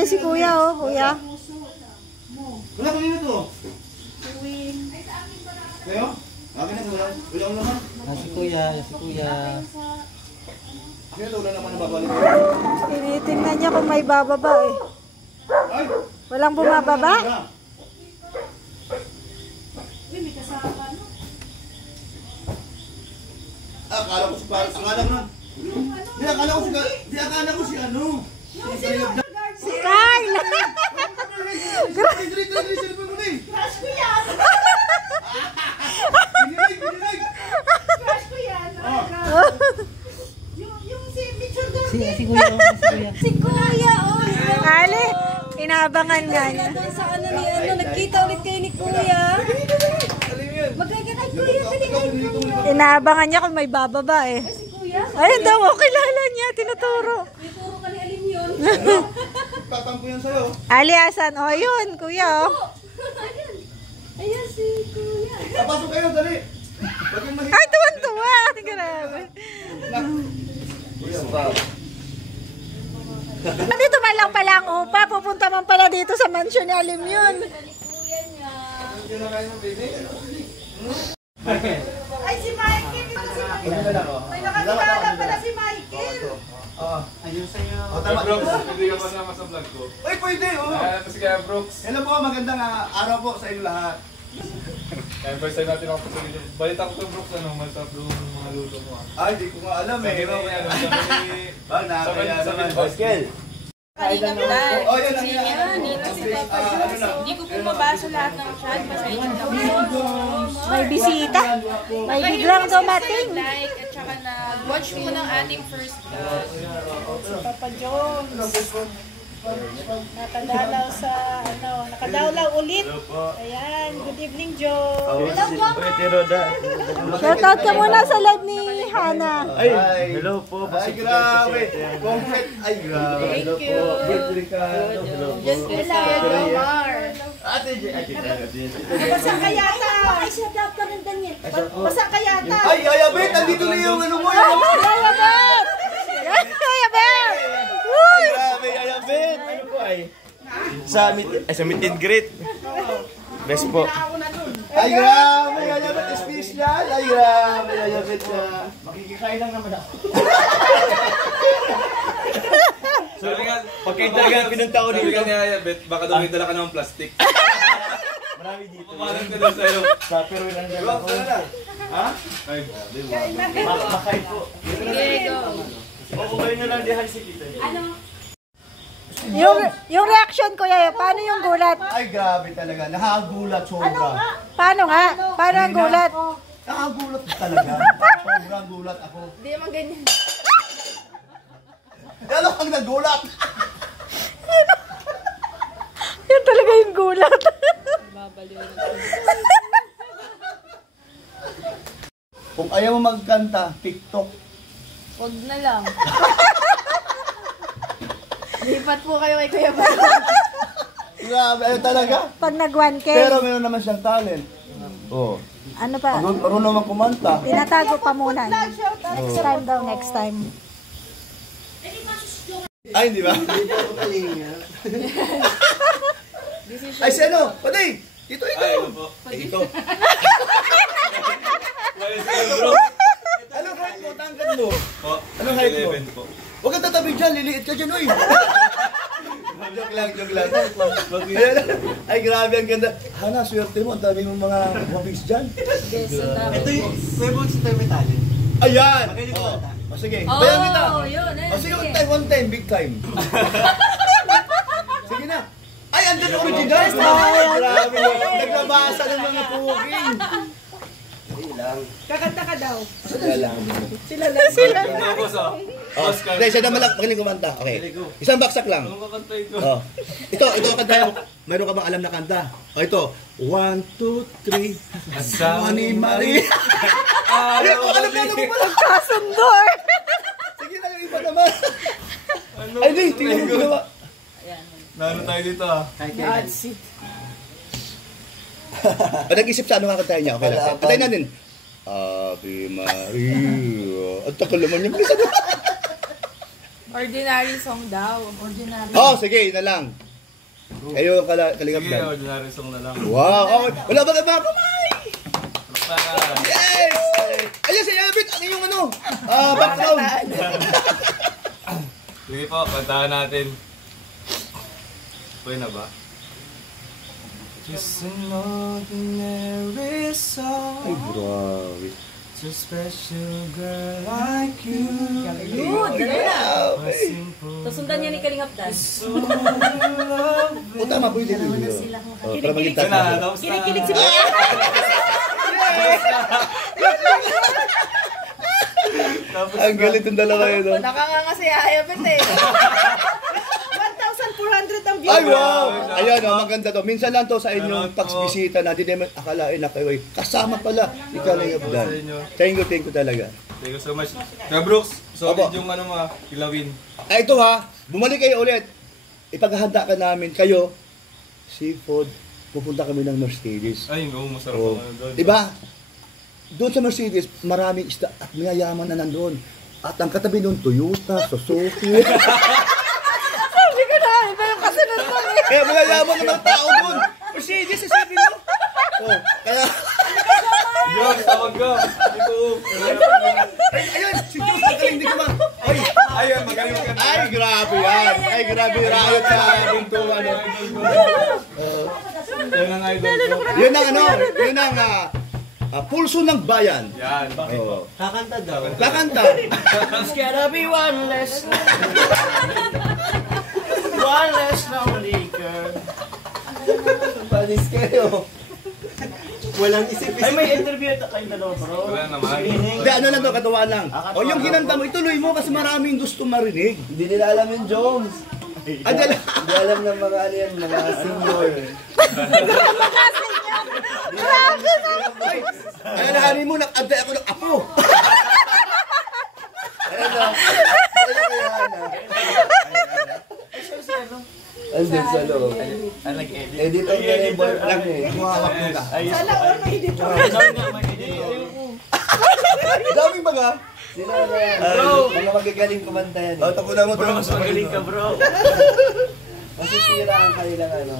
niya si kuya, oh, kuya. Wala kanina to. Kayo? Akin na wala. Wala ko naman. Si kuya, si kuya. Kaya wala naman ang babalik. Tinitingnan niya kung may bababa eh. Ay! Walang bumababa? May kasama, no? Akala ko si parang akala ko na. Di akala ko si ano. Si Carl! Crush ko yan! Binilig! Crush ko yan! Yung si Mitchell doon. Si kuya, si kuya. Si Kuya, oh! Ali, inabangan nga niya. Sa ano ni ano, nagkita ulit kayo ni Kuya. Magkakita kay Kuya, pinigay. Inabangan niya kung may bababa eh. Si Kuya, Ayun daw, oh, kilala niya, tinuturo. may turo ka ni Alim yun. Tatampo yan sa'yo. Ali, asan? Oh, yun, kuya, oh. Ayan. Ayan si Kuya. Papasok kayo, dali. Huwag kang mahirap. Ay, tuwan-tuwa. Grabe. Dito man lang pala ang upa. Pupunta man pala dito sa mansion ni Alim yun. Kuya niya. Hindi na kayo ng baby. Ay, si Michael. Ito si Michael. Ano na ako? May nakakilala pala si Michael. Ayun sa'yo. Tama. Brooks, hindi ka masama sa vlog ko. Uy, pwede, oh. Kasi kaya Brooks. Hello po, magandang araw po sa inyo lahat. Kaya first time natin ako sa video. Balita ko kay Brooks, ano, masarap yung mga luto mo. Ay, di ko nga alam eh. Sabi mo kaya ano, sabi ni... Bang, nakakaya naman. Pascal. Kanina ko lang. Oh, yun ang Dito si Papa Jones. Hindi ko po mabasa lahat ng chat. Pasensya na po. May bisita. May biglang dumating. Like at saka na-watch po ng ating first vlog. Si Papa Jones. Nakadalaw sa ano, nakadalaw ulit. Ayan, good evening, Joe. Shoutout ka muna sa live ni Hana. Ay, hello po. Ay, grabe. Concrete. Ay, grabe. Hello po. Just hello, Mar. Basa ka yata. Ay, shoutout ka rin, Daniel. Basa ka yata. Ay, Ayabet, nandito na yung ano mo yun. Ayabet! Ayabet! Ay, grabe, Ayabet! Ano po ay? Sa meet and greet. Best po. Ay, grabe. Ayabet, special. Ay, grabe. Ayabet na. Makikikain lang naman ako. So, pagkain talaga pinunta ko Sabi ka dito. niya, Bet, baka daw may dala ka ng plastic. Marami dito. Pumarang ka daw sa'yo. Sa pero lang dala ko. Ha? Ay, Makain po. Sige, go. O, kumain nyo lang dihan si Tito. Yung reaction ko yan, paano yung gulat? Ay, grabe talaga. Nakagulat sobra. Paano nga? Paano ang gulat? Nakagulat talaga. Sobrang gulat ako. Hindi naman ganyan. Lalo kang nagulat. Yan talaga yung gulat. Kung ayaw mo magkanta, TikTok. Huwag na lang. Lipat po kayo kay Kuya Bal. Grabe, ano talaga? Pag nag 1K, Pero meron naman siyang talent. Oo. ano pa? Marunong naman kumanta. Tinatago pa muna. Next time daw, next time. Ay, hindi ba? Ay, si ano? Pati! Ito. ay, ano po? Ito. Well, sa'yo, Brooks. Anong height mo? Tangkad mo? Po, Anong height mo? 11 po. Huwag kang tatabi dyan, liliit ka dyan, uy! Joke lang. Ayan. Ay, grabe, ang ganda. Hana, swerte mo, ang dami mong mga wabis dyan. Ito yung Pebble si Terme Talent. Ayan! Magaling Oh. kumanta. O sige, bayan kita. Yun. O sige, one time, big time. Sige na. Ay, andyan original. Ay, grabe. Naglabasa ng mga puking. Kakanta ka daw. Sila lang. Ano po sa? Oscar. Hindi, siya naman lang. Magaling kumanta. Okay. Isang baksak lang. Anong kakantay ko? Oh. Ito ang kanta mo. Mayroon ka bang alam na kanta? O ito. 1, 2, 3. Asawa ni Maria. Ay, kung alam mo pala. Kasundor! Sige na yung iba naman. Ay, hindi. Tingnan mo ginawa. Naano tayo dito ah? Nag-isip sa ano kakantahin niya. Okay lang. Patayin natin. Ave Maria. Ang takal naman yung bisa. Ordinary song daw. Oh, sige, yun na lang. Kayo kalingap Sige, lang. ordinary song na lang. Wow! Oh, wala ba mga kamay? Para. Yes! Ayun, si Elvin, ano yung ano? Background. Sige po, kantahan natin. Pwede na ba? Just an ordinary song. Ay, grabe. To a special girl like you. Yun, gano'n na. A simple Susundan niya ni Kalingap Dan. soul love. O, tama po yun. Oh, para maging Ito na, tatlo. tapos na. Kinikilig si Ang galit yung dalawa yun. oh. Nakanganga si Ayabit eh. 1,400 ang view. Ay, wow! Ayan, oh, maganda to. Minsan lang to sa inyong pagbisita na di naman akalain na kayo ay kasama pala ni Kalingap Dan. Thank you talaga. Thank you so much. Kaya Brooks, solid Opo. yung ano mo, kilawin. Ay, ito ha, bumalik kayo ulit. Ipaghahanda ka namin kayo, seafood, pupunta kami ng Mercedes. Ay, no, masarap Oh. ang ano doon. Diba? Doon sa Mercedes, maraming isda at mayayaman na nandun. At ang katabi doon, Toyota, Suzuki. Sabi ko na, iba yung kasunod mo. Kaya mayayaman na ng tao doon. Mercedes, isipin mo. Oh, kaya, Joke, tawag ka. Ito. ayun, si Diyos, ang galing, di ko ba? Ay, Ayun, magaling ka. ay, grabe yan. Ay, grabe, riot sa bintuan. Yan ang idol ko. Yun ang ano, yun ang pulso ng bayan. Yan, bakit po? Kakanta daw. Kakanta. It's gotta be one less. One less lonely girl. Panis kayo. Walang isip-isip. Ay, may interview ito kayo dalawa, bro. Wala naman. Hindi, ano lang to, katuwaan lang. O yung kinanta mo, ituloy mo kasi maraming gusto marinig. Hindi nila alam yung Jones. Adala. Hindi alam ng mga ano yan, mga senior. Ay, alalahanin mo, nag-antay ako ng apo. Ayun na. Ayun kay Hana. Andun sa loob. Editor niya yung boyfriend eh. Kumawak mo ka. Sana all may editor. Daming ba nga? Sino na yan? Bro! Mga magagaling kumanta yan. O, tapunan mo. Bro, mas magaling ka, bro. Masisira ang kanilang ano.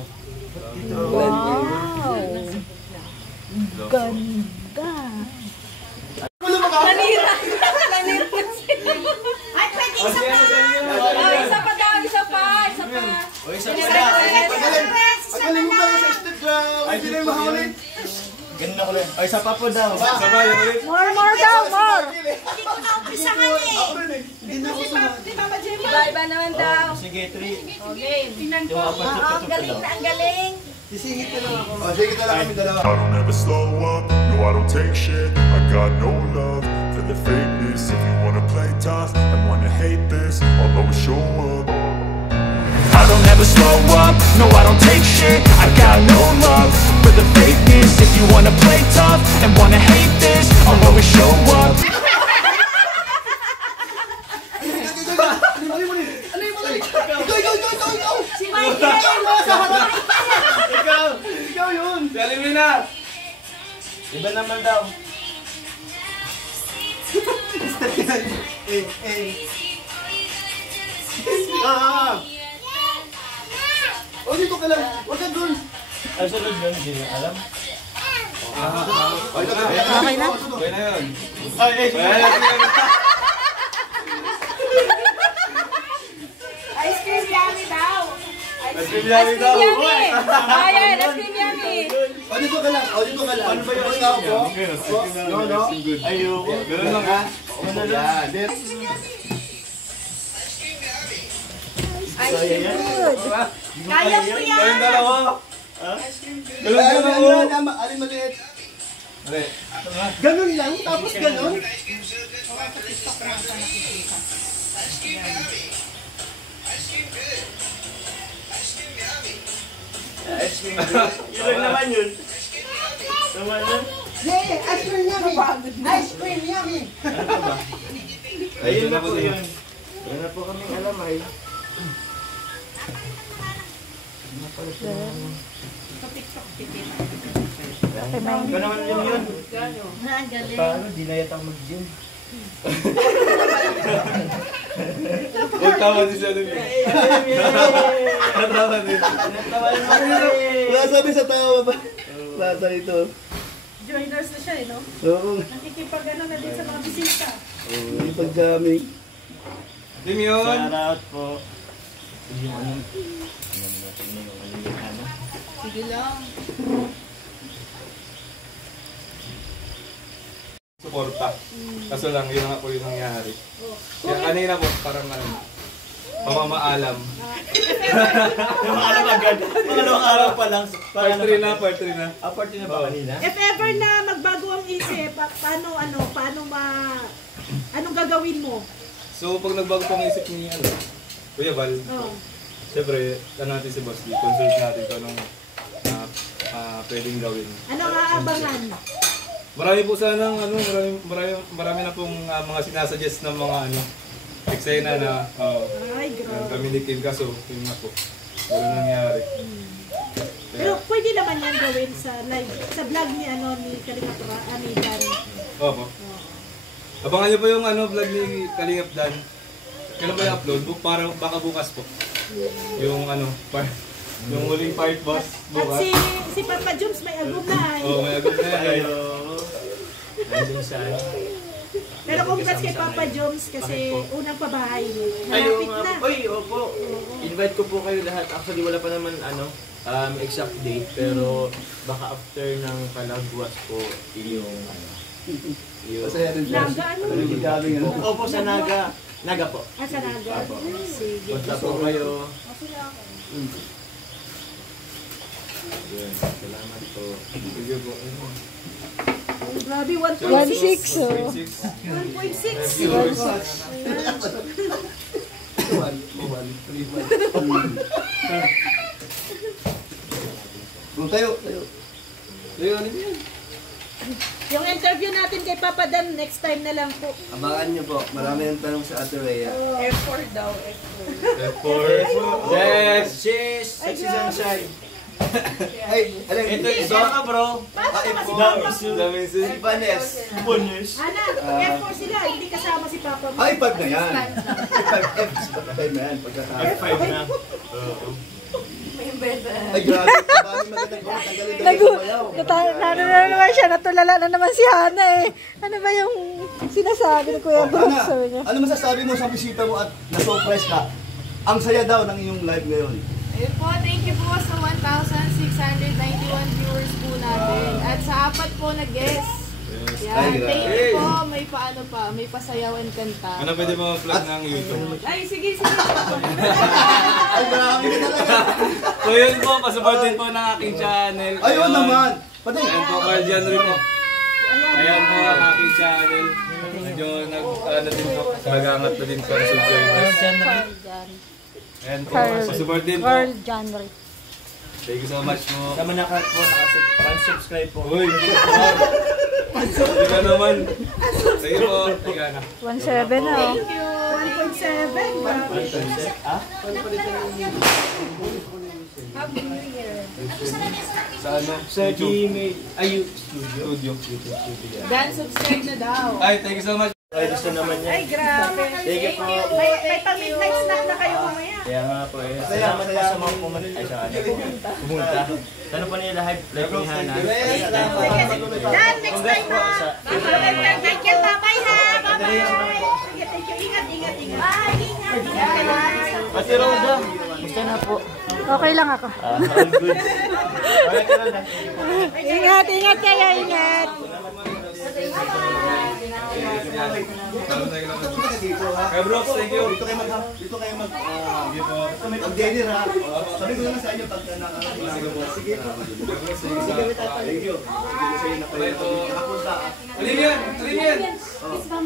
Nanira. Nanira kasi. Ay, pwede isa pa. Isa pa daw, isa pa. Isa pa. Pagaling mo pala sa Instagram. Hindi na yung mahawalin. Ganun ako lang. Ay, isa pa po daw. Sabay, yan ulit. More daw, more. Hindi ko na umpisa nga eh. Hindi na ako sumama. Iba-iba naman daw. Sige, 3. Okay. Tingnan ko. Yung apat Ang galing na, ang galing. Sisingit na lang ako. O, sige, ito lang kami dalawa. I don't ever slow up, no I don't take shit. I got no love for the fakeness. If you wanna play tough and wanna hate this, I'll always show up. I don't ever slow up, no I don't take shit. I got no love for the fakeness. If you wanna play tough and wanna hate this, I'll always show up. Ikaw! Si Michael. Sa harap. Ikaw yun! Galing mo na. Iba naman daw. O, dito ka lang. Huwag ka dun. Ay, sunod yun. Hindi niya alam. Okay na? Okay na yun. Ay, Ice cream yummy daw. Ice cream yummy daw. Yummy. Ayan, ice cream yummy. O, dito ka lang. O, dito ka lang. Ano ba yung ikaw po? No, no. ayoko. Ganun lang ha. Yan. Then, Kaya mo yan. Kayong dalawa. Ganun Ay, lang ano, ako. alin maliit. Mali. Ganun lang, tapos ganun. Yun naman yun. Naman yun. Ayun na po yun. Ayun na po kami alam ay. Ganaman yun yun. Paano? Di na yata mag-gym. Huwag tama din siya din. Tama din. Wala sabi sa tao ba? Lasa ito. Joiners na siya, no? Oo. Nakikipag-ano na din sa mga bisita. Yung pag-jamming. Team yun. Shout out po. Sige lang. Suporta. Kaso lang, yun nga po yung nangyari. Kaya kanina po, parang pamamaalam. Alam agad. Pangalawang araw pa lang. Part 3 na, part 3 na. Part 3 na ba kanina? If ever na magbago ang isip, anong gagawin mo? So, pag nagbago pang isip ni Kuya Val, Oh. siyempre, natin si Boss D, consult natin kung anong pwedeng gawin. Ano ang aabangan? Marami po sanang, marami na pong mga sinasuggest ng mga eksena na Ay, grabe. kami ni Kim, kaso yun nga po. Wala nangyari. Pero pwede naman yan gawin sa live, sa vlog ni ni Kalingap ni Dan. Opo. Abangan niyo po yung vlog ni Kalingap Dan. Kailan ba i-upload? Baka bukas po. Yung yung huling part boss At bukas. si Papa Jones may album na ay. Oo, may agad na yan. Nandun sa Pero congrats kay Papa Jones kasi unang pabahay niya. Ayaw Malapit nga na. po. Oy, opo. Invite ko po kayo lahat. Actually, wala pa naman exact date. Pero baka after ng Kalagwas po, yung Masaya din siya. Naga ano? Jamming ano. Opo, sa Naga. Naga po. Sa Naga. Sige. Punta po kayo. Yun, salamat po. Sige po. Oh, grabe, 1.6 oh. 1.6. Tayo. Yung interview natin kay Papa Dan, next time na lang po. Abangan niyo po. Marami ang tanong sa Ate Rhea. F4 daw, F4. Yes! Cheers! Sexy sunshine! Ay, alam, Ito ka bro! Ibanez! Ibanez! Ana, F4 sila, hindi kasama si Papa mo. ay, 5 na yan. 5 na yan. Pagkatapos. F5 na. Ay, grabe. Maraming magandang comment. Ang galing-galing sumayaw. Na naman siya, natulala na naman si Hana eh. Ano ba yung sinasabi ni Kuya Brooks? Sabi niya. Ano masasabi mo sa bisita mo at na-surprise ka? Ang saya daw ng iyong live ngayon. Ayun po, thank you po sa 1,691 viewers po natin. At sa 4 po na guests. Ay, Yan, grabe. thank you po. May may pasayaw and kanta. Ano pwede mo plug ng YouTube? Ay, sige. Ay, grabe ka talaga. So yun po, pasupportin po ng aking channel. Ayun naman. Pati. Ayan po, Carl Janry po. Ayan po ang aking channel. Medyo nag-angat na din po ang subscribers. Ayan po, pasupportin po. Carl Janry. Thank you so much po. Sama na po, nakasubscribe po. Uy, hindi ka naman. Sige po, higa na. 1.7 na oh. 1.7. Happy New Year. Sa ano? Sa Gmail. Ay, Studio. Dan, subscribe na daw. Ay, thank you so much. Ay, gusto naman niya. Ay, grabe. Thank you po. May pang-midnight snack na kayo mamaya. Kaya nga po eh. Salamat po sa mga pumunta. Ay, sa pumunta. Sana po nila live ni Hana. Dan, next time na. Thank you, babay ha. Bye-bye. Thank you. Ingat. Bye. Ingat. Pati Roda, gusto na po. Okay lang ako. All good. Okay ka lang. Ingat kayo, ingat. Kaya Brooks, thank you. Dito kayo mag-dinner ha. Sabi ko lang sa inyo pag sige po. Thank you. Alin yan? Islam.